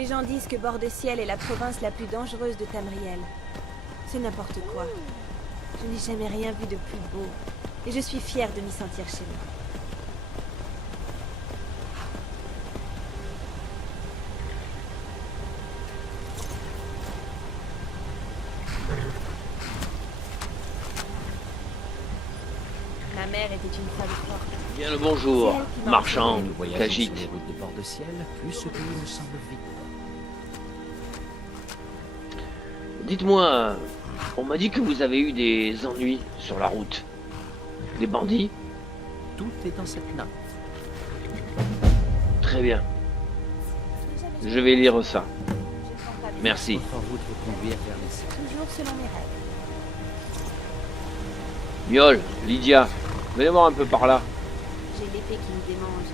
Les gens disent que Bord-de-Ciel est la province la plus dangereuse de Tamriel. C'est n'importe quoi. Je n'ai jamais rien vu de plus beau. Et je suis fière de m'y sentir chez moi. Ma mère était une femme forte. Bien le bonjour, marchand, Nous voyageons Khajiit. sur les routes de Bord-de-Ciel, plus ce pays nous semble vide. Dites-moi, on m'a dit que vous avez eu des ennuis sur la route. Des bandits? Tout est dans cette note. Très bien, je vais lire ça. Je ne prends pas mes Merci. Votre route vous conduire vers les cieux. toujours selon mes règles. Miol, Lydia, venez voir un peu par là. J'ai l'épée qui me démange.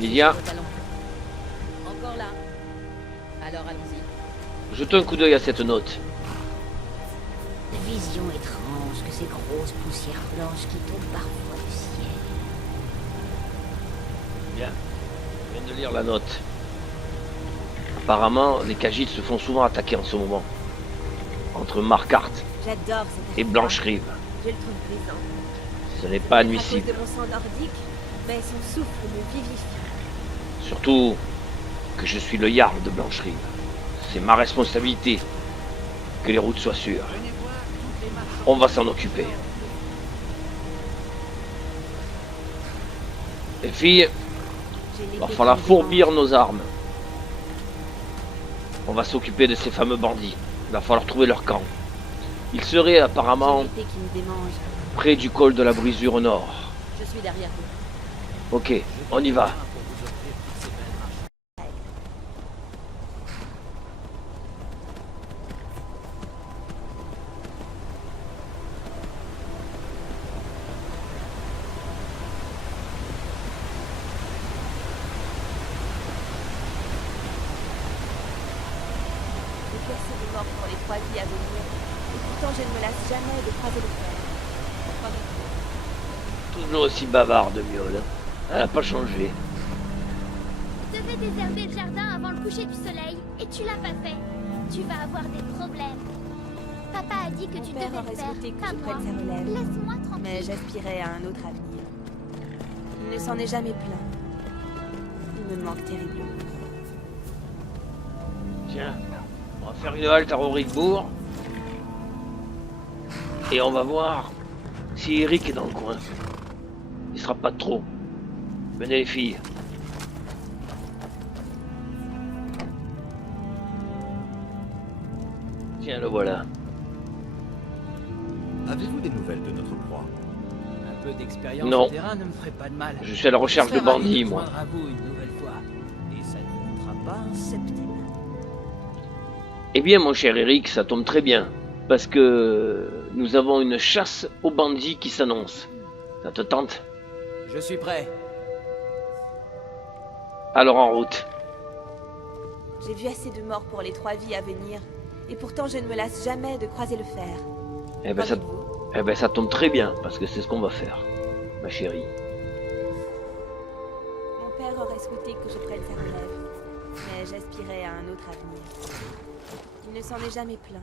Lydia, Encore là. Alors allons-y. jetez un coup d'œil à cette note. Vision étrange que ces grosses poussières blanches qui tombent parfois du ciel. Bien, je viens de lire la note. Apparemment, les Khajiits se font souvent attaquer en ce moment. Entre Marquardt J'adore cette et Blanche-Rive. Je le trouve plaisant. Ce n'est pas À admissible. cause de mon sang nordique, mais son souffle me vivifie. Surtout que je suis le Jarl de Blanche-Rive. C'est ma responsabilité que les routes soient sûres. On va s'en occuper. Les filles, J'ai il l'épée va qui falloir me fourbir démange. nos armes. On va s'occuper de ces fameux bandits. Il va falloir trouver leur camp. Ils seraient apparemment J'ai l'épée qui me démange. près du col de la brisure au nord. Je suis derrière vous. Ok, on y va. J'ai fait assez de mort pour les 3 vies à venir. Et pourtant, je ne me lasse jamais de croiser le fer. Toujours aussi bavarde, Miol. Elle n'a pas changé. Tu devais désherber le jardin avant le coucher du soleil, et tu l'as pas fait. Tu vas avoir des problèmes. Papa a dit que Mon tu père devais aurait le faire, souhaité que pas je moi. prenne sa relève. Laisse-moi tranquille. Mais j'aspirais à un autre avenir. Il ne s'en est jamais plaint. Il me manque terriblement. Tiens, on va faire une halte à Rorikbourg. Et on va voir si Eric est dans le coin. Il sera pas de trop. Venez les filles. Tiens, le voilà. Avez-vous des nouvelles de notre proie? Un peu d'expérience Non. au terrain ne me ferait pas de mal. Je suis à la recherche de bandits, moi. À vous une nouvelle fois. Et ça ne vous coûtera pas un septime. Eh bien, mon cher Eric, ça tombe très bien. Parce que nous avons une chasse aux bandits qui s'annonce. Ça te tente? Je suis prêt. Alors en route. J'ai vu assez de morts pour les 3 vies à venir. Et pourtant, je ne me lasse jamais de croiser le fer. Eh ben, ça, Comme vous. eh ben, ça tombe très bien, parce que c'est ce qu'on va faire, ma chérie. Mon père aurait souhaité que je prenne sa relève. Mais j'aspirais à un autre avenir. Il ne s'en est jamais plaint.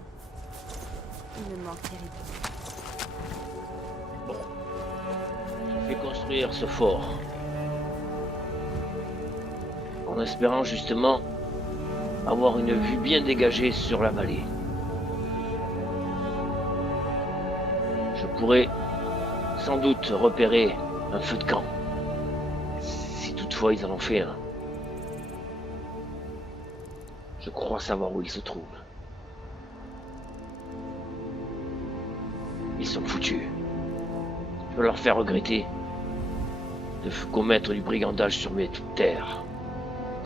Il me manque terriblement. Je vais construire ce fort. En espérant justement avoir une vue bien dégagée sur la vallée. Je pourrais sans doute repérer un feu de camp. Si toutefois ils en ont fait un. Je crois savoir où il se trouve. Ils sont foutus. Je veux leur faire regretter de commettre du brigandage sur mes terres.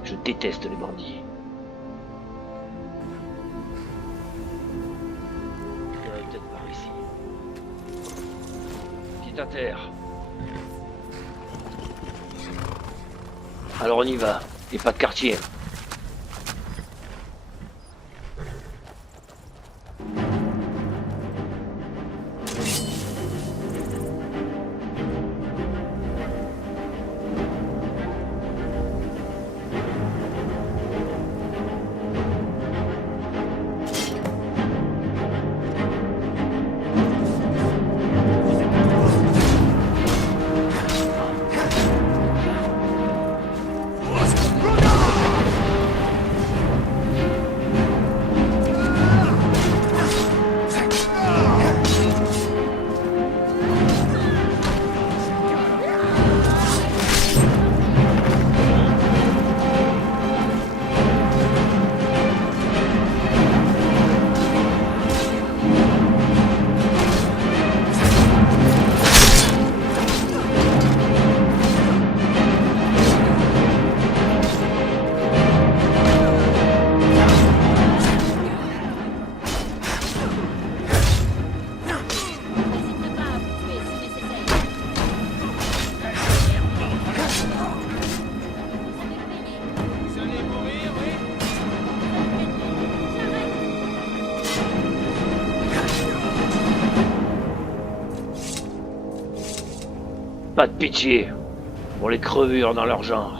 Je déteste les bandits. Peut-être par ici. Pied à terre. Alors on y va. Et pas de quartier. Pas de pitié pour les crevures dans leur genre.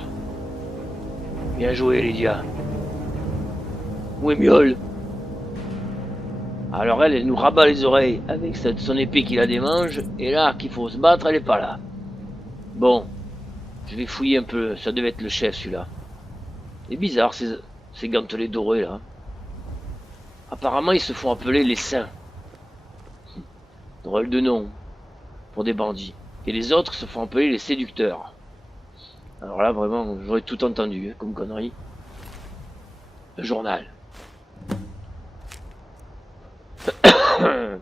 Bien joué, Lydia. Où est Miole? Alors elle nous rabat les oreilles avec son épée qui la démange, et là, qu'il faut se battre, elle est pas là. Bon, je vais fouiller un peu, ça devait être le chef celui-là. C'est bizarre ces gantelets dorés là. Apparemment ils se font appeler les saints. Drôle de nom pour des bandits. Et les autres se font appeler les séducteurs. Alors là vraiment j'aurais tout entendu comme connerie. Le journal.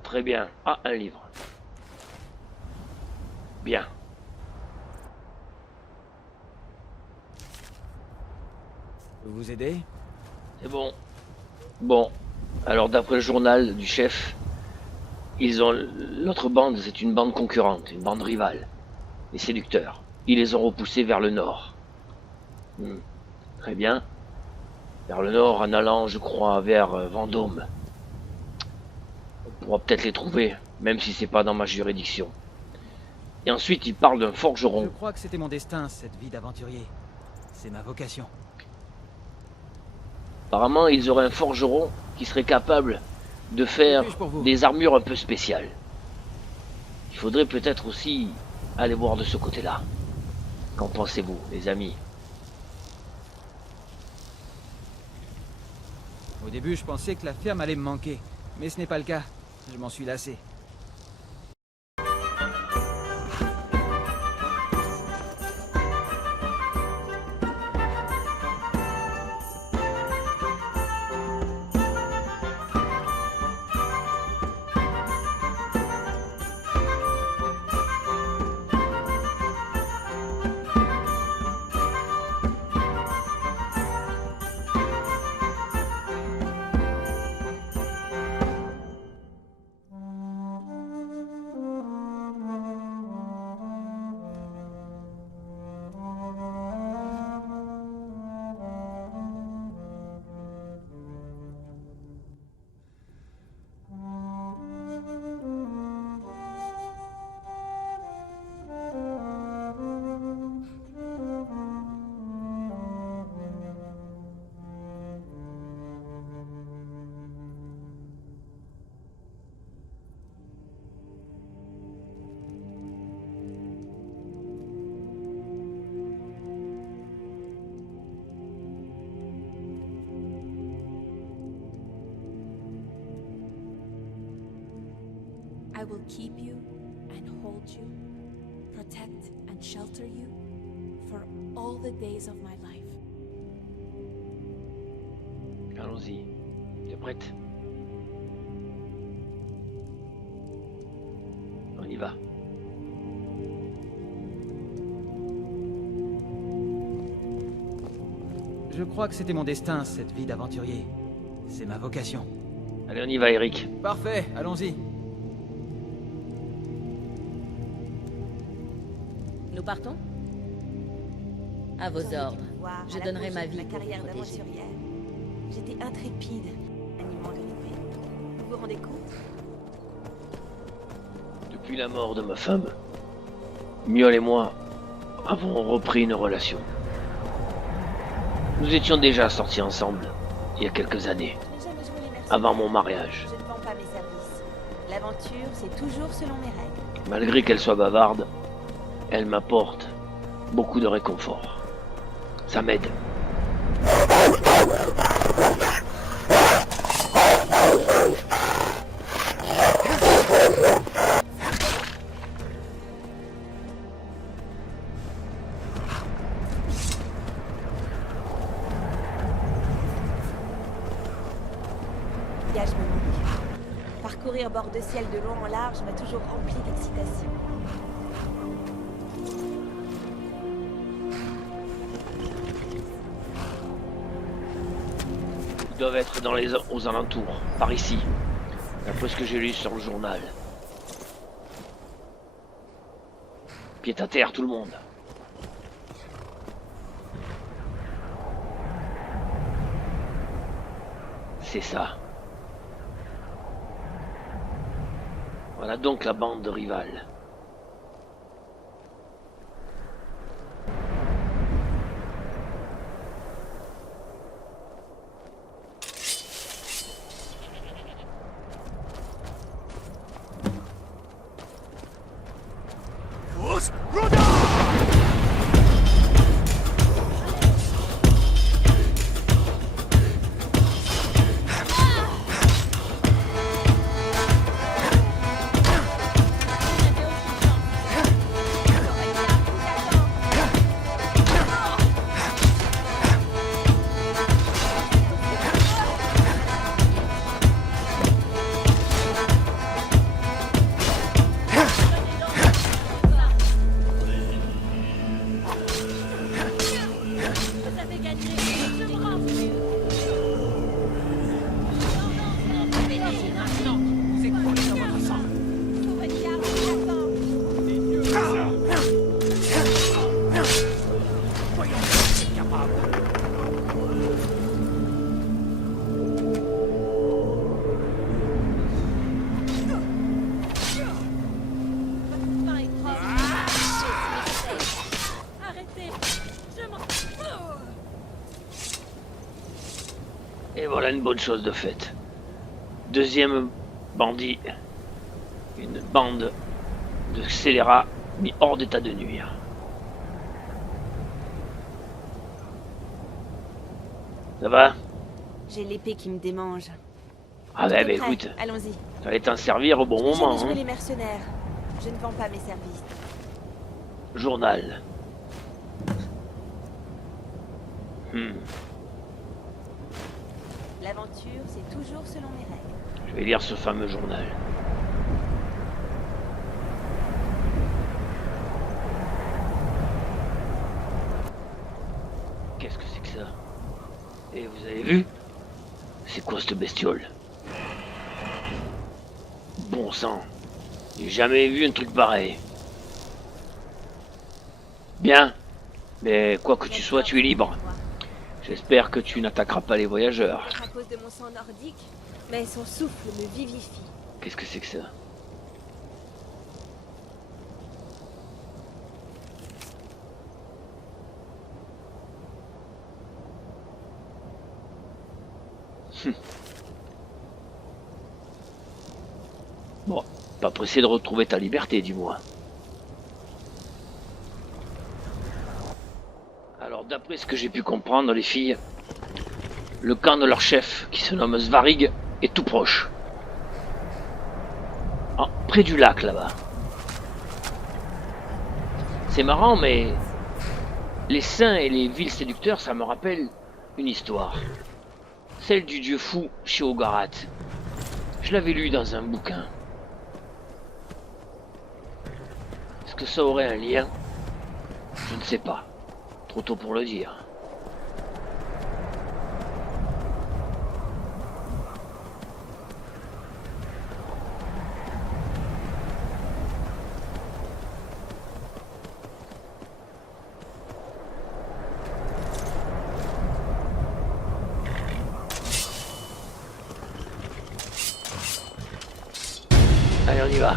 Très bien. Ah, un livre. Bien. Je peux vous aider? C'est bon. Bon. Alors d'après le journal du chef, l'autre bande, c'est une bande concurrente, une bande rivale. Les séducteurs. Ils les ont repoussés vers le nord. Très bien. Vers le nord en allant, je crois, vers Vendôme. On pourra peut-être les trouver, même si c'est pas dans ma juridiction. Et ensuite, il parle d'un forgeron. Je crois que c'était mon destin, cette vie d'aventurier. C'est ma vocation. Apparemment, ils auraient un forgeron qui serait capable de faire des armures un peu spéciales. Il faudrait peut-être aussi aller voir de ce côté-là. Qu'en pensez-vous, les amis? Au début, je pensais que la ferme allait me manquer. Mais ce n'est pas le cas. Je m'en suis lassé. I will keep you and hold you, protect and shelter you for all the days of my life. Allons-y. T'es prête? On y va. Je crois que c'était mon destin, cette vie d'aventurier. C'est ma vocation. Allez, on y va, Eric. Parfait, allons-y. Nous partons? À vos ordres. Je donnerai ma vie Ma pour carrière vous protéger. d'aventurière. J'étais intrépide, animant grippé. Vous vous rendez compte? Depuis la mort de ma femme, Miole et moi avons repris une relation. Nous étions déjà sortis ensemble il y a quelques années, Je n'ai jamais joué les mercenaires. avant mon mariage. Je ne vends pas mes services. L'aventure, c'est toujours selon mes règles. Malgré qu'elle soit bavarde, elle m'apporte beaucoup de réconfort. Ça m'aide. Gage me manque. Parcourir bord de ciel de long en large m'a toujours rempli d'excitation. Ils doivent être aux alentours, par ici, d'après ce que j'ai lu sur le journal. Pied à terre, tout le monde. C'est ça. Voilà donc la bande de rivales. Et voilà une bonne chose de faite. Deuxième bandit. Une bande de scélérats mis hors d'état de nuire. Ça va? J'ai l'épée qui me démange. Ah Tout bah, est prêt. écoute, Allons-y. fallait t'en servir au bon Je n'ai jamais moment. joué Hein. les mercenaires. Je ne vends pas mes services. Journal. L'aventure, c'est toujours selon mes règles. Je vais lire ce fameux journal. Qu'est-ce que c'est que ça? Et vous avez vu? C'est quoi cette bestiole? Bon sang. J'ai jamais vu un truc pareil. Bien. Mais quoi que tu sois, tu es libre. J'espère que tu n'attaqueras pas les voyageurs. Peut-être à cause de mon sang nordique, mais son souffle me vivifie. Qu'est-ce que c'est que ça? Bon, pas pressé de retrouver ta liberté, dis-moi. Alors, d'après ce que j'ai pu comprendre, les filles, le camp de leur chef, qui se nomme Svarig, est tout proche. Ah, près du lac, là-bas. C'est marrant, mais les saints et les villes séducteurs, ça me rappelle une histoire. Celle du dieu fou chez Ogarat. Je l'avais lu dans un bouquin. Est-ce que ça aurait un lien? Je ne sais pas. Trop tôt pour le dire. Allez, on y va.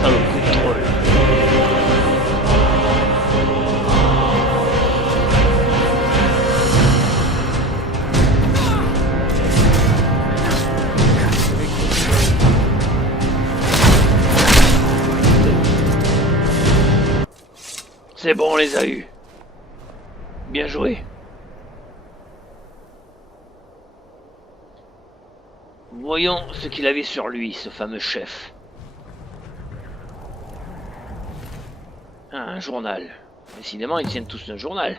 Saloperie de troll. C'est bon, on les a eus. Bien joué. Voyons ce qu'il avait sur lui, ce fameux chef. Ah, un journal. Décidément, ils tiennent tous un journal.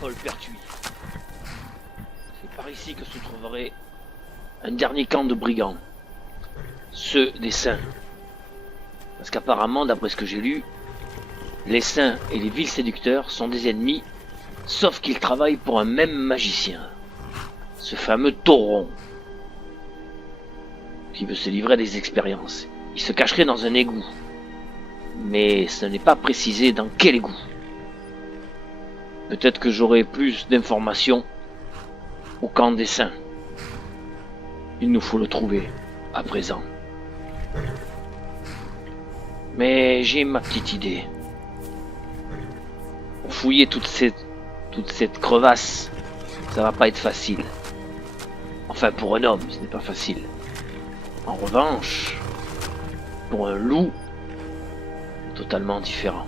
Paul Pertuis. C'est par ici que se trouverait un dernier camp de brigands. Ceux des saints. Parce qu'apparemment, d'après ce que j'ai lu, les saints et les villes séducteurs sont des ennemis, sauf qu'ils travaillent pour un même magicien. Ce fameux tauron. Qui veut se livrer à des expériences. Il se cacherait dans un égout. Mais ce n'est pas précisé dans quel égout. Peut-être que j'aurai plus d'informations au camp des saints. Il nous faut le trouver, à présent. Mais j'ai ma petite idée. Pour fouiller toute cette crevasse, ça va pas être facile. Enfin, pour un homme, ce n'est pas facile. En revanche, pour un loup, totalement différent.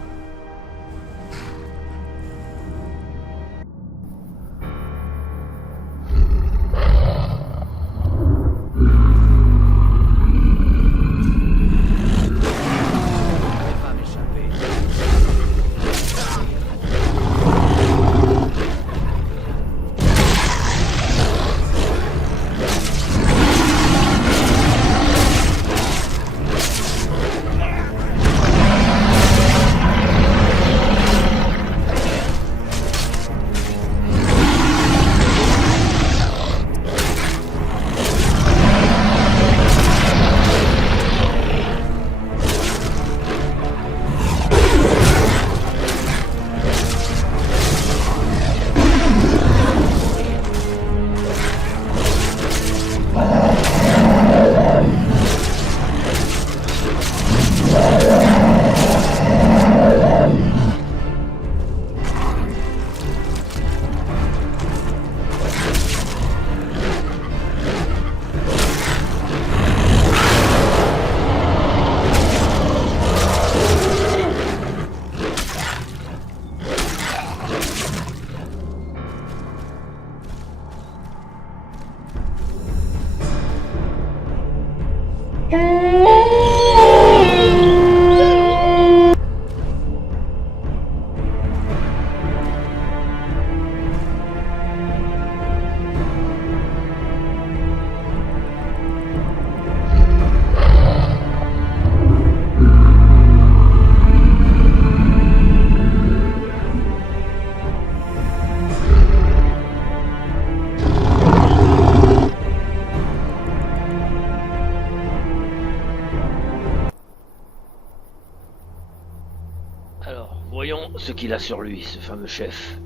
Voyons ce qu'il a sur lui, ce fameux chef.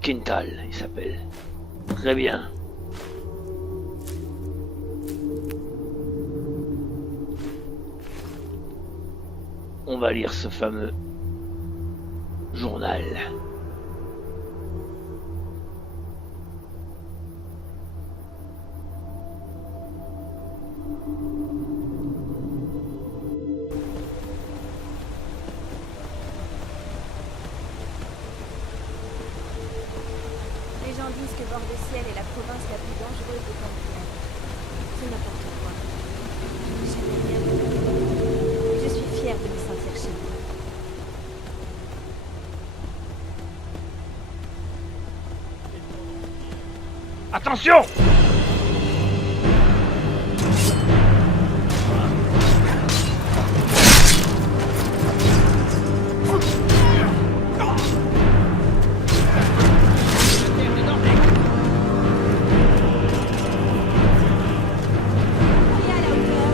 Quintal, il s'appelle. Très bien. On va lire ce fameux journal. Les gens disent que Bordeciel est la province la plus dangereuse de Tamriel. C'est n'importe quoi. Je n'ai jamais rien vu. Et je suis fière de me sentir chez moi. Attention! Soyez à la hauteur.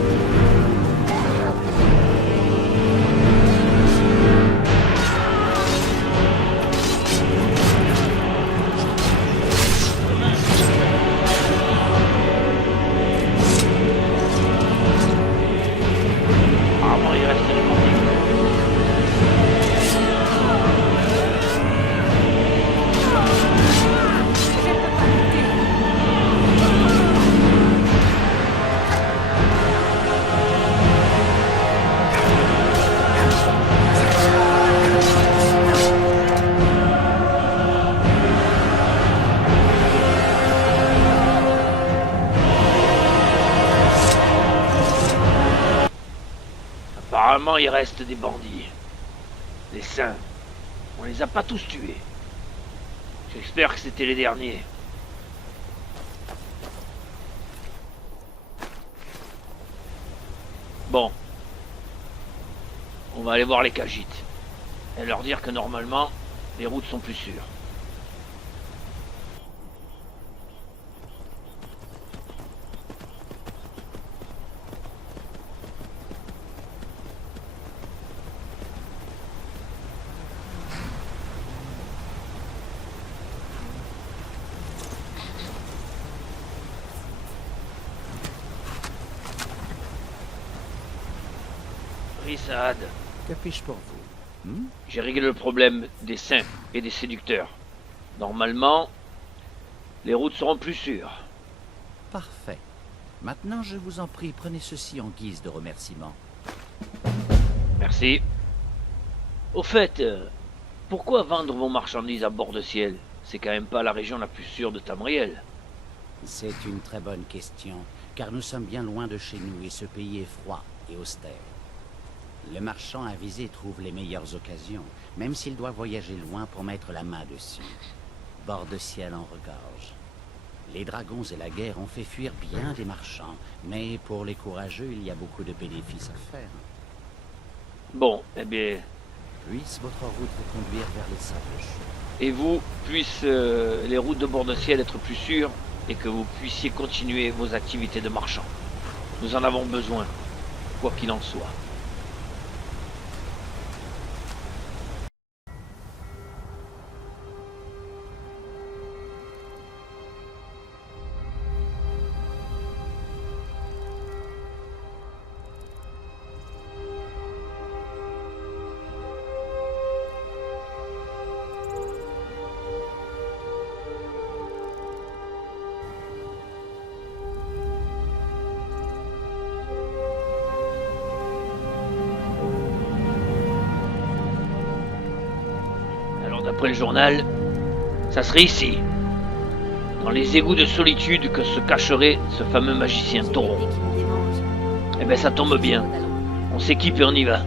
Apparemment, il reste des bandits. Je ne peux pas lutter. Apparemment, il reste des bandits. Les saints. On les a pas tous tués. J'espère que c'était les derniers. Bon. On va aller voir les Khajiits. Et leur dire que normalement, les routes sont plus sûres. Saad, Que puis-je pour vous? j'ai réglé le problème des saints et des séducteurs. Normalement, les routes seront plus sûres. Parfait. Maintenant, je vous en prie, prenez ceci en guise de remerciement. Merci. Au fait, pourquoi vendre vos marchandises à bord de ciel? C'est quand même pas la région la plus sûre de Tamriel. C'est une très bonne question, car nous sommes bien loin de chez nous et ce pays est froid et austère. Le marchand avisé trouve les meilleures occasions, même s'il doit voyager loin pour mettre la main dessus. Bordeciel en regorge. Les dragons et la guerre ont fait fuir bien des marchands, mais pour les courageux, il y a beaucoup de bénéfices à faire. Bon, eh bien, Puisse votre route vous conduire vers les sages. et vous, puissent les routes de bord de ciel être plus sûres et que vous puissiez continuer vos activités de marchand. Nous en avons besoin, quoi qu'il en soit. D'après le journal, ça serait ici, dans les égouts de solitude que se cacherait ce fameux magicien taureau. Eh ben ça tombe bien, on s'équipe et on y va.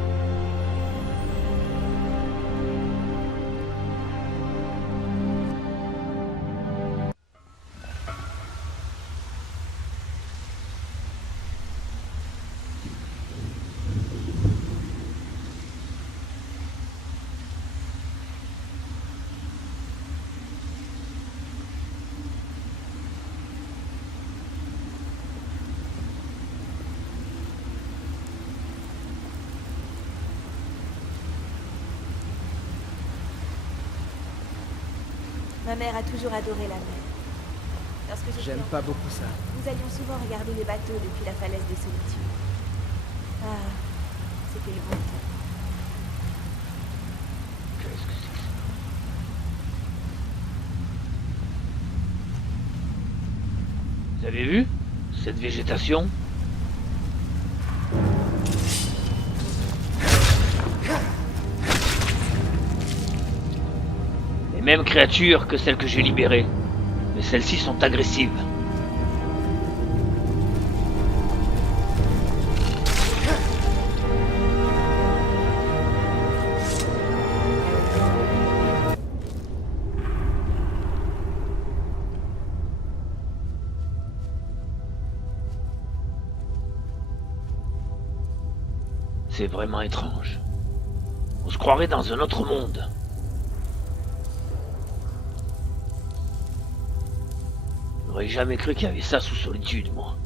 Ma mère a toujours adoré la mer. Lorsque j'étais J'aime enfant, pas beaucoup ça. nous allions souvent regarder les bateaux depuis la falaise des solitudes. Ah, c'était le bon temps. Qu'est-ce que c'est que ça? Vous avez vu cette végétation? Les mêmes créatures que celles que j'ai libérées, mais celles-ci sont agressives. C'est vraiment étrange. On se croirait dans un autre monde. J'aurais jamais cru qu'il y avait ça sous Solitude, moi.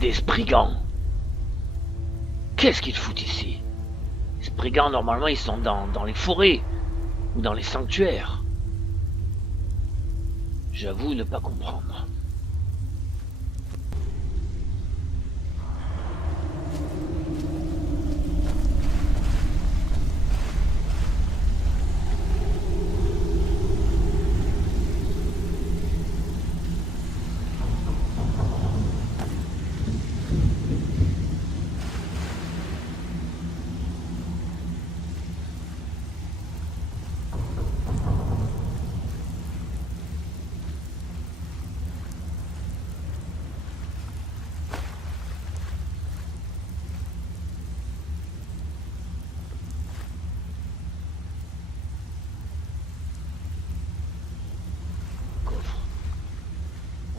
Des Sprigands. Qu'est-ce qu'ils foutent ici? Les Sprigands, normalement, ils sont dans les forêts ou dans les sanctuaires. J'avoue ne pas comprendre.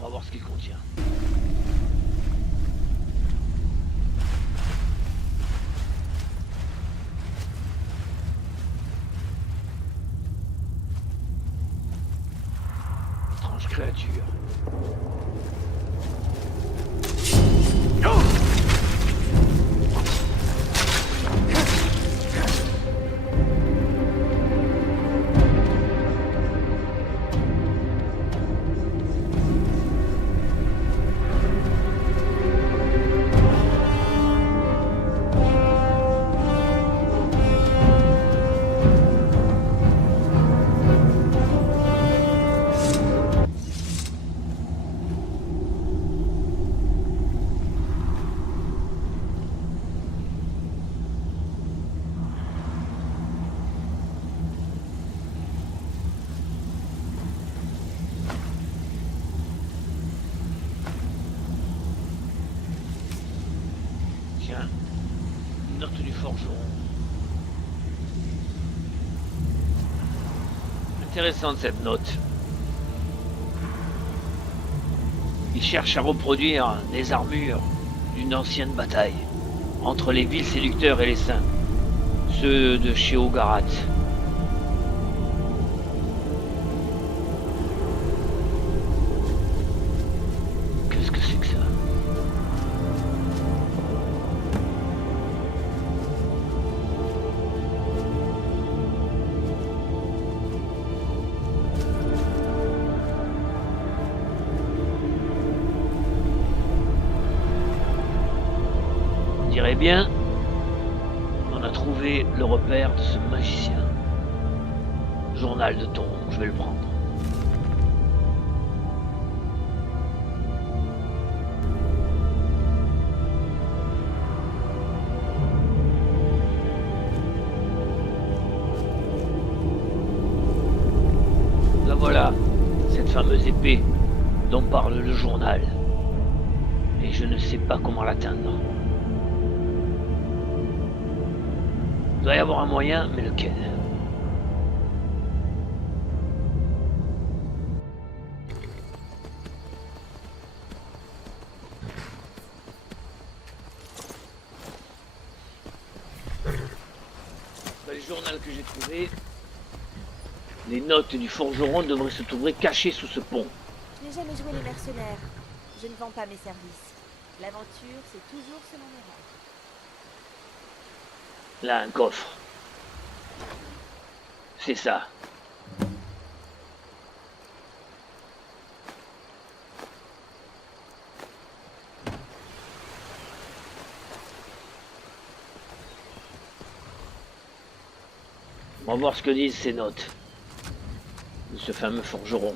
On va voir ce qu'il contient. Étrange créature. Tiens, une note du forgeron. Intéressante cette note. Il cherche à reproduire les armures d'une ancienne bataille entre les villes séducteurs et les saints, ceux de chez Ogarat. Qu'est-ce que c'est que ça? On dirait bien qu'on a trouvé le repère de ce magicien. Journal de Toron, je vais le prendre. La voilà, cette fameuse épée dont parle le journal. Et je ne sais pas comment l'atteindre. Il doit y avoir un moyen, mais lequel? Dans le journal que j'ai trouvé, les notes du forgeron devraient se trouver cachées sous ce pont. Je n'ai jamais joué les mercenaires. Je ne vends pas mes services. L'aventure, c'est toujours selon mes règles. Là, un coffre. C'est ça. On va voir ce que disent ces notes de ce fameux forgeron.